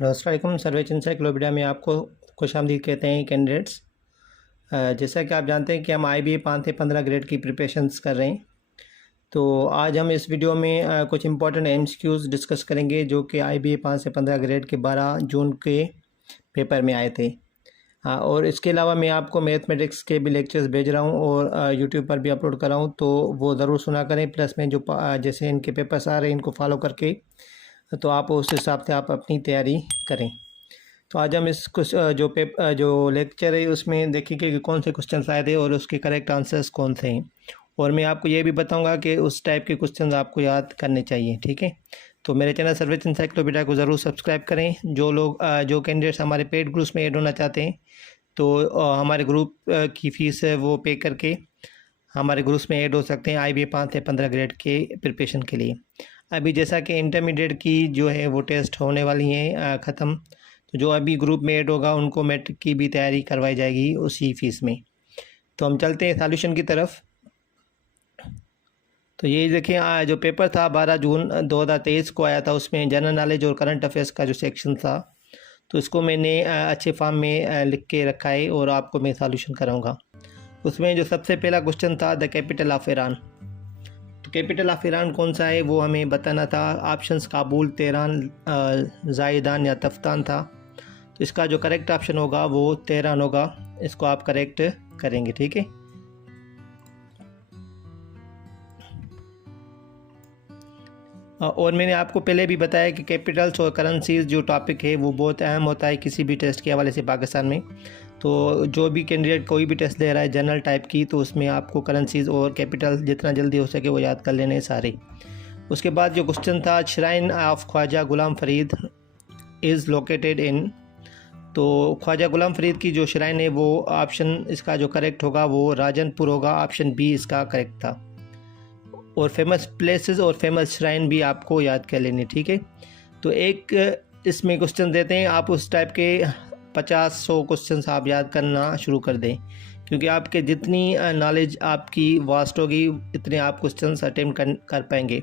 अस्सलामुअलैकुम। सर्वेच इंसाइक्लोपीडिया में आपको खुशामदीद कहते हैं कैंडिडेट्स। जैसा कि आप जानते हैं कि हम IBA 5 से 15 ग्रेड की प्रिपरेशंस कर रहे हैं। तो आज हम इस वीडियो में कुछ इंपॉर्टेंट MCQs डिस्कस करेंगे जो कि IBA 5 से 15 ग्रेड के 12 जून के पेपर में आए थे। और इसके अलावा मैं आपको मैथमेटिक्स के भी लेक्चर्स भेज रहा हूँ और यूट्यूब पर भी अपलोड कर रहा हूँ, तो वो ज़रूर सुना करें। प्लस में जो जैसे इनके पेपर्स आ रहे हैं इनको फॉलो करके तो आप उस हिसाब से आप अपनी तैयारी करें। तो आज हम इस जो लेक्चर है उसमें देखेंगे कि कौन से क्वेश्चन आए थे और उसके करेक्ट आंसर्स कौन से हैं, और मैं आपको ये भी बताऊंगा कि उस टाइप के क्वेश्चन आपको याद करने चाहिए। ठीक है, तो मेरे चैनल सर्वेच इंसाइक्लोपीडिया को ज़रूर सब्सक्राइब करें। जो कैंडिडेट्स हमारे पेड ग्रुप्स में ऐड होना चाहते हैं तो हमारे ग्रुप की फ़ीस है वो पे करके हमारे ग्रुप्स में ऐड हो सकते हैं IBA 5 से 15 ग्रेड के प्रिपरेशन के लिए। अभी जैसा कि इंटरमीडिएट की जो है वो टेस्ट होने वाली हैं ख़त्म, तो जो अभी ग्रुप में ऐड होगा उनको मैट्रिक की भी तैयारी करवाई जाएगी उसी फीस में। तो हम चलते हैं सॉल्यूशन की तरफ। तो ये देखें, जो पेपर था 12 जून 2023 को आया था, उसमें जनरल नॉलेज और करंट अफेयर्स का जो सेक्शन था तो इसको मैंने अच्छे फॉर्म में लिख के रखा है और आपको मैं सॉल्यूशन कराऊंगा। उसमें जो सबसे पहला क्वेश्चन था द कैपिटल ऑफ ईरान। तो कैपिटल ऑफ ईरान कौन सा है वो हमें बताना था। ऑप्शंस काबुल, तेहरान, जायदान या तफ्तान था। तो इसका जो करेक्ट ऑप्शन होगा वो तेहरान होगा। इसको आप करेक्ट करेंगे। ठीक है, और मैंने आपको पहले भी बताया कि कैपिटल्स और करेंसीज जो टॉपिक है वो बहुत अहम होता है किसी भी टेस्ट के हवाले से पाकिस्तान में। तो जो भी कैंडिडेट कोई भी टेस्ट दे रहा है जनरल टाइप की, तो उसमें आपको करेंसीज और कैपिटल जितना जल्दी हो सके वो याद कर लेने सारे। उसके बाद जो क्वेश्चन था shrine of Khwaja Ghulam Farid is located in. तो ख्वाजा गुलाम फरीद की जो श्राइन है वो ऑप्शन इसका जो करेक्ट होगा वो राजनपुर होगा। ऑप्शन बी इसका करेक्ट था। और फेमस प्लेसेस और फेमस श्राइन भी आपको याद कर लेनी। ठीक है, तो एक इसमें क्वेश्चन देते हैं, आप उस टाइप के 50-100 क्वेश्चन आप याद करना शुरू कर दें, क्योंकि आपके जितनी नॉलेज आपकी वास्ट होगी इतने आप क्वेश्चन अटैम्प्ट कर पाएंगे।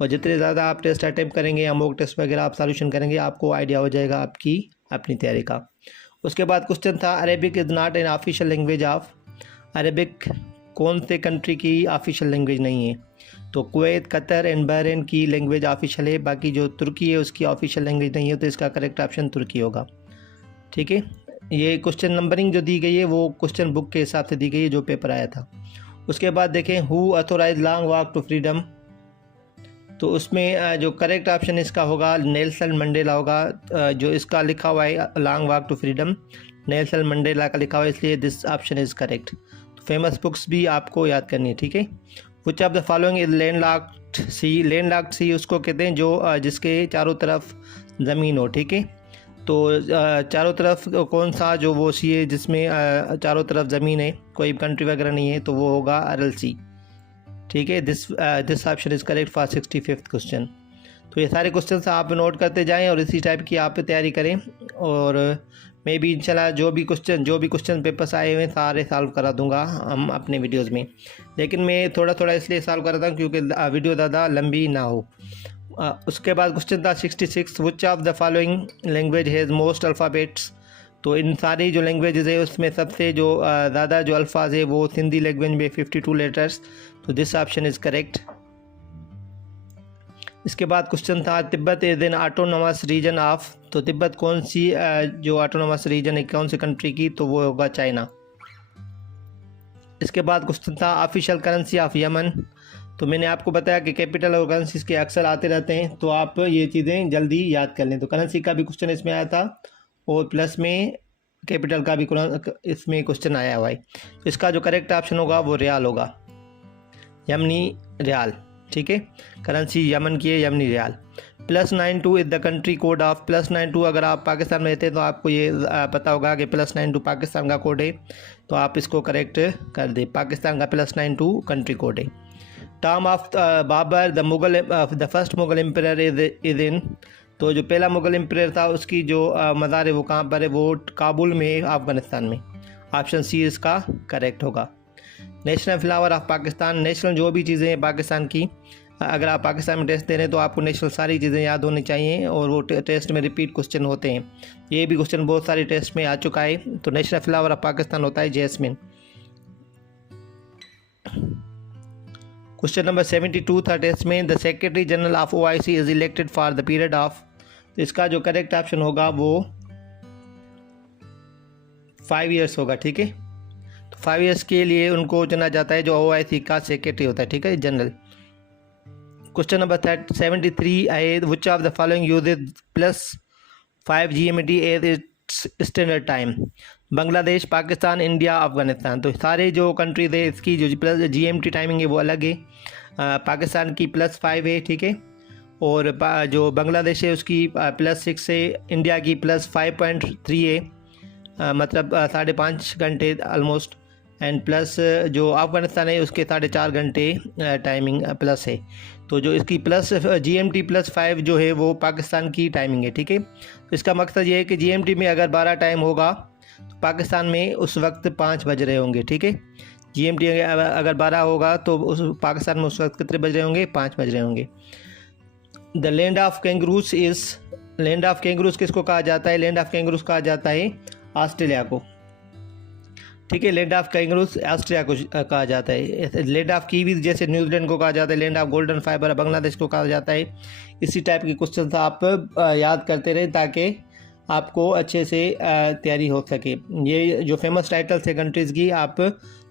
और जितने ज़्यादा आप टेस्ट अटैम्प्ट करेंगे या मॉक टेस्ट वगैरह आप सॉल्यूशन करेंगे, आपको आइडिया हो जाएगा आपकी अपनी तैयारी का। उसके बाद क्वेश्चन था Arabic is not an official language of. Arabic कौन से कंट्री की ऑफिशियल लैंग्वेज नहीं है। तो कुवैत, कतर एंड बहरीन की लैंग्वेज ऑफिशियल है, बाकी जो तुर्की है उसकी ऑफिशियल लैंग्वेज नहीं है। तो इसका करेक्ट ऑप्शन तुर्की होगा। ठीक है, ये क्वेश्चन नंबरिंग जो दी गई है वो क्वेश्चन बुक के हिसाब से दी गई है जो पेपर आया था। उसके बाद देखें who authorise long walk to freedom. तो उसमें जो करेक्ट ऑप्शन इसका होगा नेल्सन मंडेला होगा। जो इसका लिखा हुआ है long walk to freedom Nelson Mandela का लिखा हुआ है, इसलिए दिस ऑप्शन इज़ करेक्ट। तो फेमस बुक्स भी आपको याद करनी है। ठीक है, which of the following is landlocked sea. Landlocked sea उसको कहते हैं जो जिसके चारों तरफ ज़मीन हो। ठीक है, तो चारों तरफ कौन सा जो वो सी है जिसमें चारों तरफ ज़मीन है, कोई कंट्री वगैरह नहीं है, तो वो होगा अरल सी। ठीक है, this option is correct for 65th question. तो ये सारे क्वेश्चन आप नोट करते जाएं और इसी टाइप की आप तैयारी करें, और मैं भी इंशाल्लाह जो भी क्वेश्चन पेपर्स आए हुए हैं सारे सॉल्व करा दूंगा हम अपने वीडियोस में। लेकिन मैं थोड़ा थोड़ा इसलिए सॉल्व करता हूँ क्योंकि वीडियो ज़्यादा लंबी ना हो। उसके बाद क्वेश्चन था 66 विच of the following language has most alphabets. तो इन सारी जो लैंग्वेजेस है उसमें सबसे जो ज़्यादा जो अल्फाज है वो सिंधी लैंग्वेज में 52 लेटर्स। तो दिस ऑप्शन इज़ करेक्ट। इसके बाद क्वेश्चन था Tibet is an autonomous region of. तो तिब्बत कौन सी जो ऑटोनोमस रीजन है कौन सी कंट्री की, तो वो होगा चाइना। इसके बाद क्वेश्चन था ऑफिशियल करेंसी ऑफ यमन। तो मैंने आपको बताया कि कैपिटल और करेंसीज के अक्सर आते रहते हैं, तो आप ये चीज़ें जल्दी याद कर लें। तो करेंसी का भी क्वेश्चन इसमें आया था और प्लस में कैपिटल का भी इसमें क्वेश्चन आया हुआ है। तो इसका जो करेक्ट ऑप्शन होगा वो रियाल होगा, यमनी रियाल। ठीक है, करेंसी यमन की है, Yemeni riyal. +92 is the country code of. +92 अगर आप पाकिस्तान में रहते हैं तो आपको ये पता होगा कि +92 पाकिस्तान का कोड है, तो आप इसको करेक्ट कर दें। पाकिस्तान का +92 कंट्री कोड है। Term of Babur the first Mughal emperor is in. तो जो पहला मुगल एम्परर था उसकी जो मज़ार है वो कहाँ पर है, वो काबुल में, अफ़गानिस्तान में। ऑप्शन सी इसका करेक्ट होगा। National flower of Pakistan. National जो भी चीज़ें हैं पाकिस्तान की अगर आप पाकिस्तान में टेस्ट दे रहे हैं तो आपको नेशनल सारी चीज़ें याद होनी चाहिए, और वो टेस्ट में रिपीट क्वेश्चन होते हैं। ये भी क्वेश्चन बहुत सारे टेस्ट में आ चुका है। तो नेशनल फ्लावर ऑफ पाकिस्तान होता है जैस्मिन। क्वेश्चन नंबर 72 था टेस्ट में, the secretary general of OIC is elected for the period of. तो इसका जो करेक्ट ऑप्शन होगा वो 5 ईयर्स होगा, ठीक है। तो 5 ईयर्स के लिए उनको चुना जाता है जो OIC का सेक्रेटरी होता है, ठीक है, जनरल। क्वेश्चन नंबर 73 है, which of the following uses +5 GMT as its standard time. Bangladesh, Pakistan, India, Afghanistan. तो सारे जो कंट्रीज है इसकी जो GMT टाइमिंग है वो अलग है। पाकिस्तान की +5 है, ठीक है, और जो बांग्लादेश है उसकी +6 है, इंडिया की +5.3 है, मतलब 5.5 घंटे ऑलमोस्ट, एंड प्लस जो अफगानिस्तान है उसके 4.5 घंटे टाइमिंग प्लस है। तो जो इसकी GMT +5 जो है वो पाकिस्तान की टाइमिंग है, ठीक है। तो इसका मकसद ये है कि GMT में अगर 12 टाइम होगा तो पाकिस्तान में उस वक्त 5 बज रहे होंगे, ठीक है। GMT अगर 12 होगा तो उस पाकिस्तान में उस वक्त कितने बज रहे होंगे, 5 बज रहे होंगे। The land of kangaroos is, land of kangaroos किसको कहा जाता है? लैंड ऑफ कैंगरूज कहा जाता है ऑस्ट्रेलिया को, ठीक है। लैंड ऑफ कैंगरूज ऑस्ट्रेलिया को कहा जाता है। लैंड ऑफ कीवीज जैसे न्यूजीलैंड को कहा जाता है, land of golden fibre Bangladesh को कहा जाता है। इसी टाइप के क्वेश्चन आप याद करते रहें ताकि आपको अच्छे से तैयारी हो सके। ये जो फेमस टाइटल्स है कंट्रीज़ की आप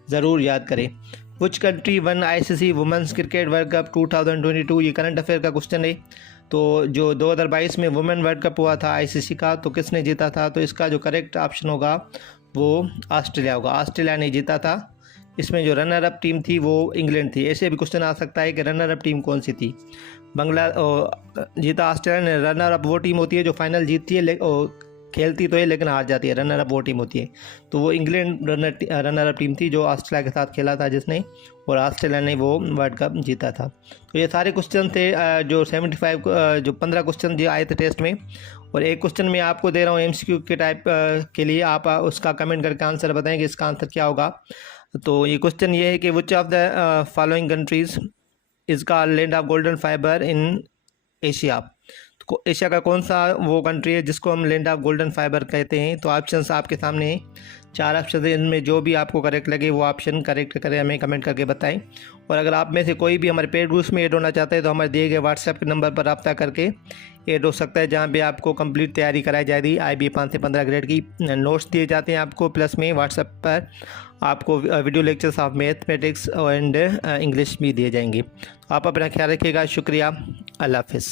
ज़रूर याद करें। Which country one ICC women's cricket world cup 2022, ये करंट अफेयर का क्वेश्चन है। तो जो 2022 में वुमेन वर्ल्ड कप हुआ था ICC का, तो किसने जीता था? तो इसका जो करेक्ट ऑप्शन होगा वो ऑस्ट्रेलिया होगा। ऑस्ट्रेलिया ने जीता था। इसमें जो रनर अप टीम थी वो इंग्लैंड थी। ऐसे भी क्वेश्चन आ सकता है कि रनर अप टीम कौन सी थी। जीता ऑस्ट्रेलिया ने। रनर अप वो टीम होती है जो फाइनल जीतती है, खेलती तो है लेकिन हार जाती है, रनर अप वो टीम होती है। तो वो इंग्लैंड रनर अप टीम थी जो ऑस्ट्रेलिया के साथ खेला था जिसने, और ऑस्ट्रेलिया ने वो वर्ल्ड कप जीता था। तो ये सारे क्वेश्चन थे जो 75 जो 15 क्वेश्चन जो आए थे टेस्ट में, और एक क्वेश्चन मैं आपको दे रहा हूँ MCQ के टाइप के लिए। आप उसका कमेंट करके आंसर बताएं कि इसका आंसर क्या होगा। तो ये क्वेश्चन ये है कि which of the following countries is का land of golden fiber in Asia. तो एशिया का कौन सा वो कंट्री है जिसको हम लैंड ऑफ गोल्डन फाइबर कहते हैं? तो ऑप्शंस आपके सामने हैं, 4 ऑप्शन है, इनमें जो भी आपको करेक्ट लगे वो ऑप्शन करेक्ट करें, हमें कमेंट करके बताएं। और अगर आप में से कोई भी हमारे पेड ग्रुप्स में ऐड होना चाहते हैं तो हमारे दिए गए व्हाट्सएप के नंबर पर रब्ता करके ऐड हो सकता है, जहाँ पे आपको कंप्लीट तैयारी कराई जाएगी। IB 5 से 15 ग्रेड की नोट्स दिए जाते हैं आपको, प्लस में व्हाट्सएप पर आपको video lectures of mathematics and English भी दिए जाएंगे। आप अपना ख्याल रखिएगा। शुक्रिया, अल्लाह हाफिज़।